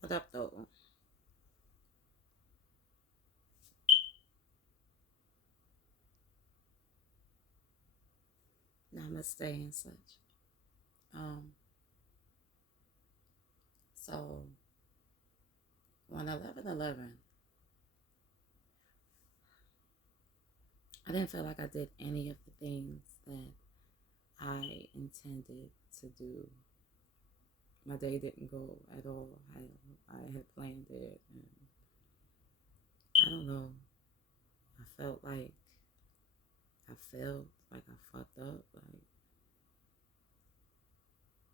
What up, though? Namaste and such. Um, so on 11/11, I didn't feel like I did any of the things that I intended to do. My day didn't go at all. I had planned it, and I don't know. I felt like I felt like I fucked up.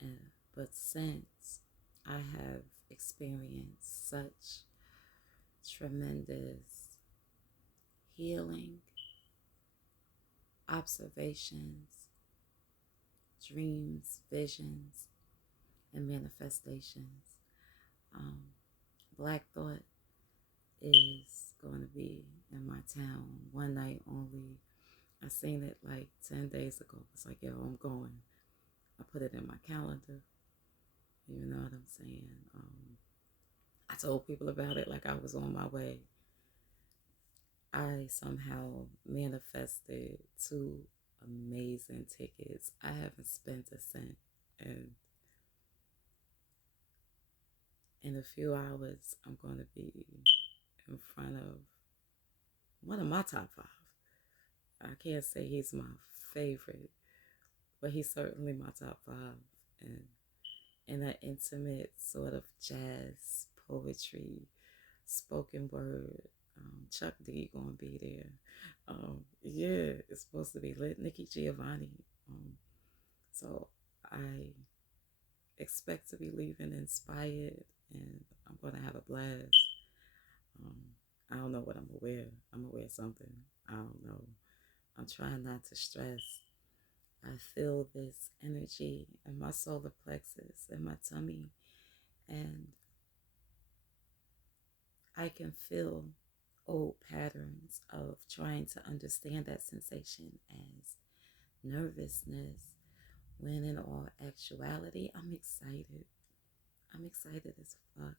And, but since I have experienced such tremendous healing, observations, dreams, visions, and manifestations. Um, Black Thought is going to be in my town one night only. I seen it like 10 days ago. It's like, yo, I'm going. I put it in my calendar. You know what I'm saying? I told people about it like I was on my way. I somehow manifested two amazing tickets. I haven't spent a cent. And in a few hours, I'm going to be in front of one of my top five. I can't say he's my favorite, but he's certainly my top five. And in an intimate sort of jazz, poetry, spoken word, Chuck D gonna be there. Yeah, it's supposed to be lit. Nikki Giovanni. Um, so I expect to be leaving inspired, and I'm gonna have a blast. Um, I don't know what I'm gonna wear. I'm gonna wear something. I don't know. I'm trying not to stress. I feel this energy in my solar plexus and my tummy, and I can feel old patterns of trying to understand that sensation as nervousness, when in all actuality, I'm excited. I'm excited as fuck.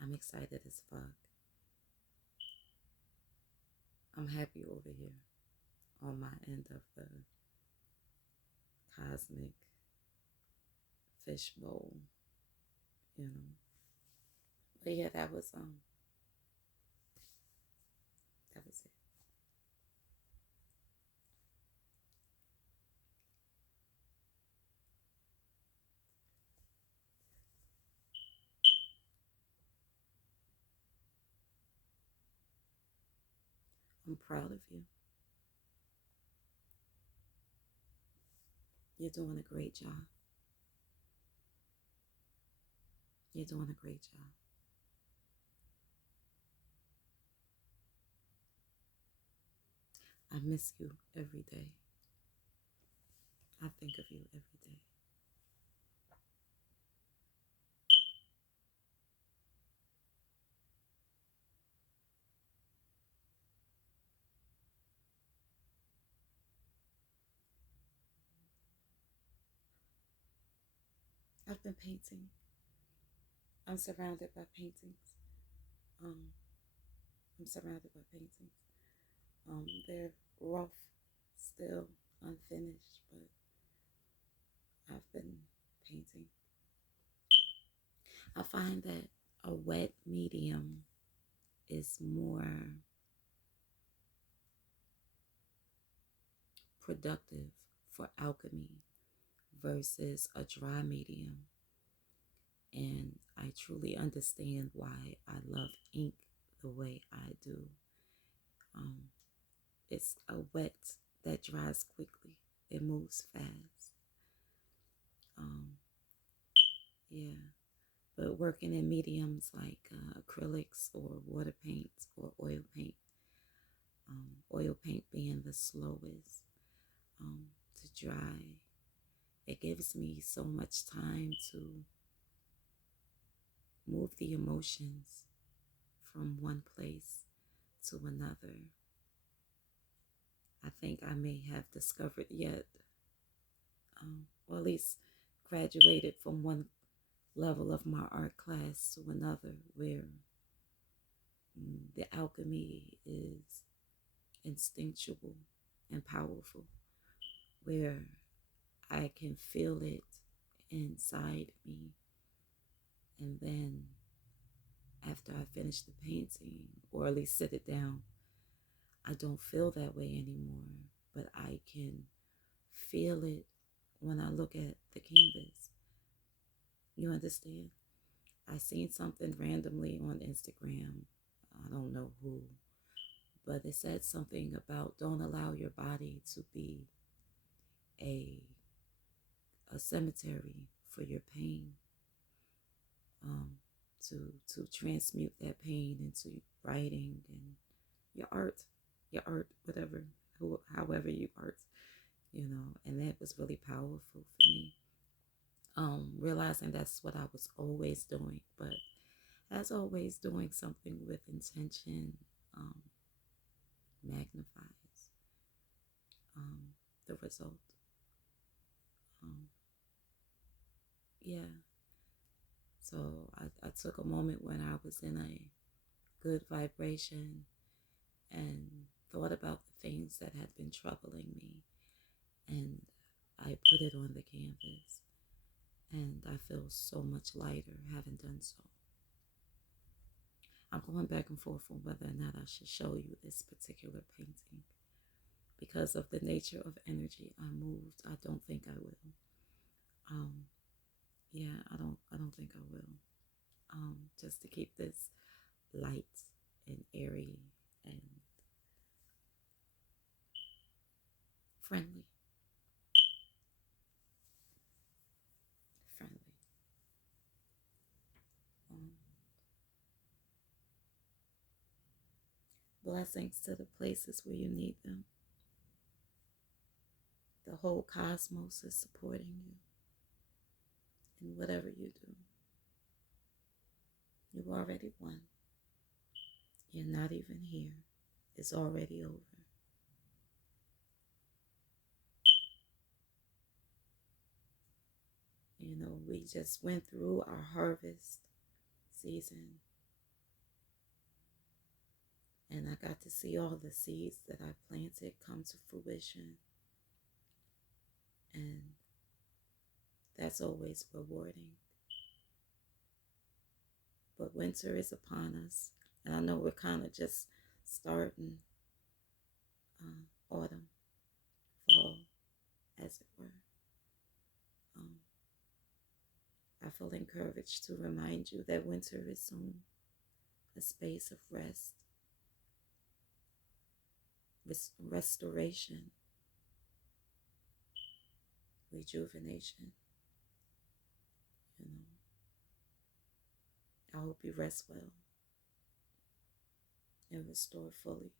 I'm excited as fuck. I'm happy over here on my end of the cosmic fishbowl, you know. But yeah, that was it. I'm proud of you. You're doing a great job. You're doing a great job. I miss you every day. I think of you every day. I've been painting. I'm surrounded by paintings. Um, I'm surrounded by paintings. They're rough, still unfinished, but I've been painting. I find that a wet medium is more productive for alchemy versus a dry medium. And I truly understand why I love ink the way I do. Um, it's a wet that dries quickly, it moves fast. Um, yeah, but working in mediums like acrylics or water paints or oil paint being the slowest um, to dry, it gives me so much time to move the emotions from one place to another. I think I may have discovered yet, or at least graduated from one level of my art class to another where the alchemy is instinctual and powerful, where I can feel it inside me. And then after I finish the painting, or at least sit it down, I don't feel that way anymore, but I can feel it when I look at the canvas. You understand? I seen something randomly on Instagram. I don't know who, but it said something about don't allow your body to be a a cemetery for your pain. Um, to transmute that pain into writing and your art, whatever, however you art, and that was really powerful for me. Realizing that's what I was always doing, but as always, doing something with intention um, magnifies the result. Um, yeah, so I took a moment when I was in a good vibration and thought about the things that had been troubling me, and I put it on the canvas, and I feel so much lighter having done so. I'm going back and forth on whether or not I should show you this particular painting. Because of the nature of energy I moved, I don't think I will. Um, yeah, I don't think I will. Just to keep this light and airy and friendly. Friendly. Um, Blessings to the places where you need them. The whole cosmos is supporting you in whatever you do. You already won. You're not even here. It's already over. We just went through our harvest season, and I got to see all the seeds that I planted come to fruition, and that's always rewarding. But winter is upon us, and I know we're kind of just starting autumn, fall, as it were. Um, I feel encouraged to remind you that winter is soon, a space of rest, restoration, rejuvenation. You know, I hope you rest well and restore fully.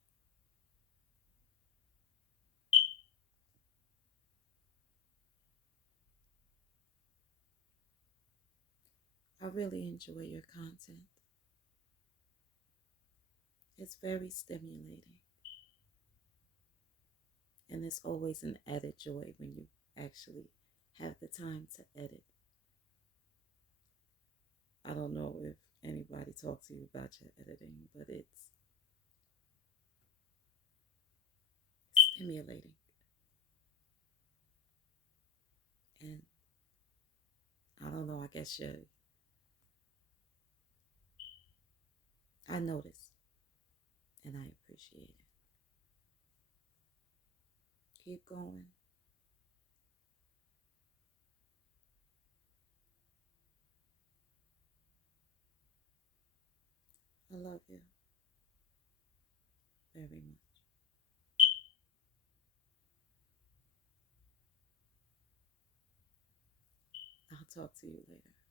I really enjoy your content. It's very stimulating, and it's always an added joy when you actually have the time to edit. I don't know if anybody talks to you about your editing, but it's stimulating. And I don't know, I guess I notice and I appreciate it. Keep going. I love you very much. I'll talk to you later.